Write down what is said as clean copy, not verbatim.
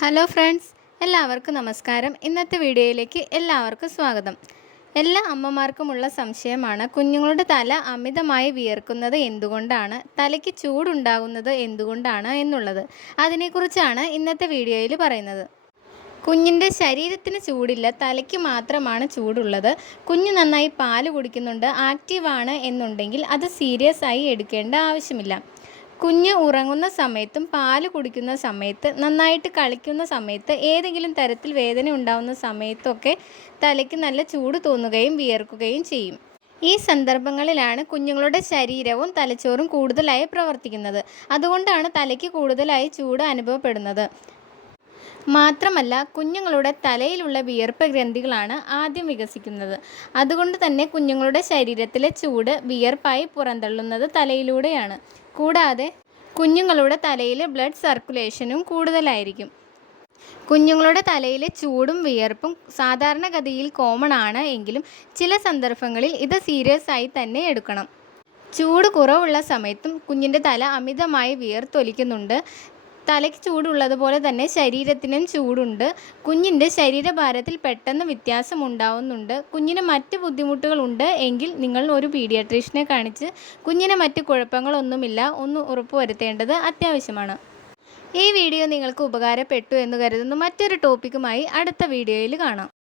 Hello friends, എല്ലാവർക്കും നമസ്കാരം. ഇന്നത്തെ വീഡിയോയിലേക്ക് എല്ലാവർക്കും സ്വാഗതം. എല്ലാ അമ്മമാർക്കുമുള്ള സംശയമാണ് കുഞ്ഞുങ്ങളുടെ തല അമിതമായി വിയർക്കുന്നത് എന്തുകൊണ്ടാണ്, തലയ്ക്ക് ചൂടുണ്ടാകുന്നത് എന്തുകൊണ്ടാണ് എന്നുള്ളത്. അതിനെക്കുറിച്ചാണ് ഇന്നത്തെ വീഡിയോയിൽ പറയുന്നത്. കുഞ്ഞിൻ്റെ ശരീരത്തിന് ചൂടില്ല, തലയ്ക്ക് മാത്രമാണ് ചൂടുള്ളത്. കുഞ്ഞ് നന്നായി പാല് കുടിക്കുന്നുണ്ട്, ആക്റ്റീവാണ് എന്നുണ്ടെങ്കിൽ അത് സീരിയസ് ആയി എടുക്കേണ്ട ആവശ്യമില്ല. കുഞ്ഞ് ഉറങ്ങുന്ന സമയത്തും പാല് കുടിക്കുന്ന സമയത്ത്, നന്നായിട്ട് കളിക്കുന്ന സമയത്ത്, ഏതെങ്കിലും തരത്തിൽ വേദന ഉണ്ടാകുന്ന സമയത്തൊക്കെ തലയ്ക്ക് നല്ല ചൂട് തോന്നുകയും വിയർക്കുകയും ചെയ്യും. ഈ സന്ദർഭങ്ങളിലാണ് കുഞ്ഞുങ്ങളുടെ ശരീരവും തലച്ചോറും കൂടുതലായി പ്രവർത്തിക്കുന്നത്. അതുകൊണ്ടാണ് തലയ്ക്ക് കൂടുതലായി ചൂട് അനുഭവപ്പെടുന്നത്. മാത്രമല്ല, കുഞ്ഞുങ്ങളുടെ തലയിലുള്ള വിയർപ്പ് ഗ്രന്ഥികളാണ് ആദ്യം വികസിക്കുന്നത്. അതുകൊണ്ട് തന്നെ കുഞ്ഞുങ്ങളുടെ ശരീരത്തിലെ ചൂട് വിയർപ്പായി പുറന്തള്ളുന്നത് തലയിലൂടെയാണ്. കൂടാതെ കുഞ്ഞുങ്ങളുടെ തലയിൽ ബ്ലഡ് സർക്കുലേഷനും കൂടുതലായിരിക്കും. കുഞ്ഞുങ്ങളുടെ തലയിലെ ചൂടും വിയർപ്പും സാധാരണഗതിയിൽ കോമൺ ആണ് എങ്കിലും ചില സന്ദർഭങ്ങളിൽ ഇത് സീരിയസ് ആയി തന്നെ എടുക്കണം. ചൂട് കുറവുള്ള സമയത്തും കുഞ്ഞിൻ്റെ തല അമിതമായി വിയർത്തൊലിക്കുന്നുണ്ട്. തലയ്ക്ക് ചൂടുള്ളതുപോലെ തന്നെ ശരീരത്തിനും ചൂടുണ്ട്. കുഞ്ഞിൻ്റെ ശരീരഭാരത്തിൽ പെട്ടെന്ന് വ്യത്യാസം ഉണ്ടാവുന്നുണ്ട്. കുഞ്ഞിന് മറ്റ് ബുദ്ധിമുട്ടുകളുണ്ട് എങ്കിൽ നിങ്ങൾ ഒരു പീഡിയാട്രീഷ്യനെ കാണിച്ച് കുഞ്ഞിന് മറ്റ് കുഴപ്പങ്ങളൊന്നുമില്ല ഒന്ന് ഉറപ്പുവരുത്തേണ്ടത് അത്യാവശ്യമാണ്. ഈ വീഡിയോ നിങ്ങൾക്ക് ഉപകാരപ്പെട്ടു എന്ന് കരുതുന്നു. മറ്റൊരു ടോപ്പിക്കുമായി അടുത്ത വീഡിയോയിൽ കാണാം.